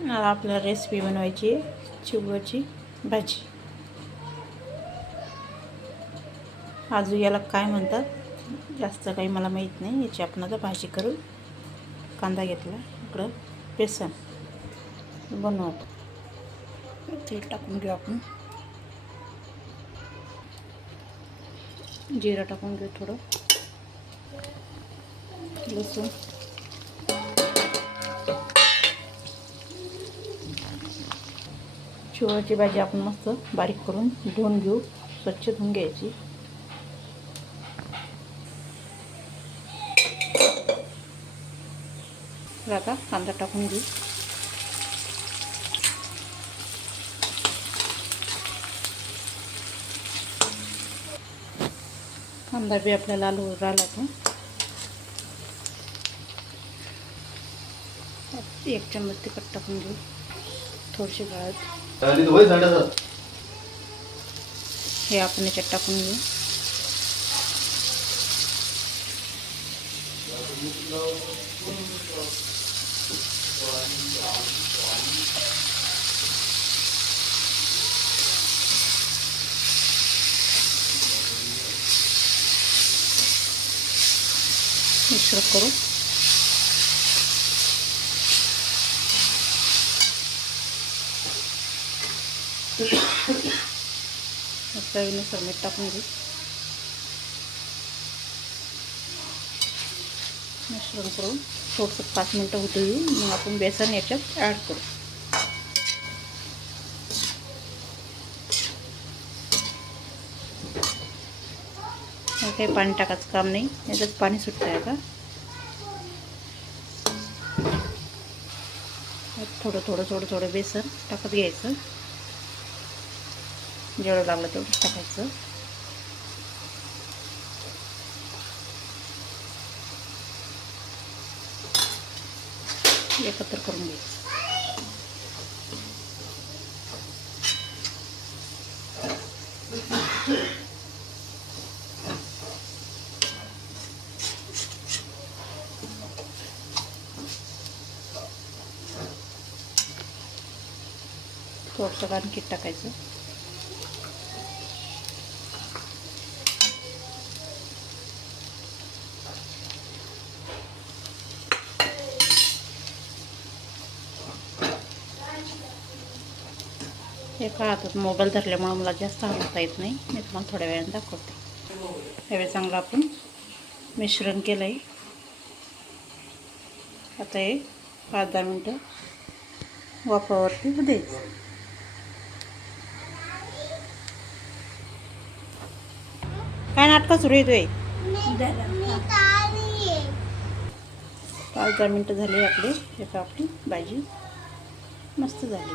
आता आपल्याला रेसिपी बनवायची आहे चिवड्याची भाजी. आजू याला काय म्हणतात? जास्त काही मला माहीत नाही याची आपण आता भाजी करू कांदा घेतला इकडं बेसन बनवतो. तेल टाकून घेऊ आपण. जिरं टाकून घेऊ थोडं. लसूण. चिवळाची भाजी आपण मस्त बारीक करून धुवून घेऊ. स्वच्छ धुवून घ्यायची. आता कांदा टाकून घेऊ. कांदा बी आपल्याला लाल होऊन राहिला तो एक चम्मच तिखट टाकून घेऊ. थोडीशी हळद आणि तो झाडाचा. हे आपण याच्यात टाकून घेऊ. मिश्र करू. चवीनुसार मीठ टाकून घेऊ मिश्रण करून थोडंसं पाच मिनटं होतं येऊ. मग आपण बेसन याच्यात ॲड करू. काही पाणी टाकायचं काम नाही. याच्यात पाणी सुटतं आहे का थोडं थोडं थोडं थोडं बेसन टाकत घ्यायचं. जेवढं लागलं तेवढं टाकायचं. एकत्र करून घ्यायचं. थोडंसं आणखी टाकायचं. एका हातात मोबाईल धरल्यामुळं मला जास्त हलवता येत नाही. मी तुम्हाला थोड्या वेळाने दाखवते. त्यावेळी चांगलं आपण. मिश्रण केलं आहे आता हे पाच दहा मिनटं वाफावरती द्यायचं काय नाटकं सुरू येतोय पाच दहा मिनटं झाली आपली. एका आपली भाजी. मस्त झाली.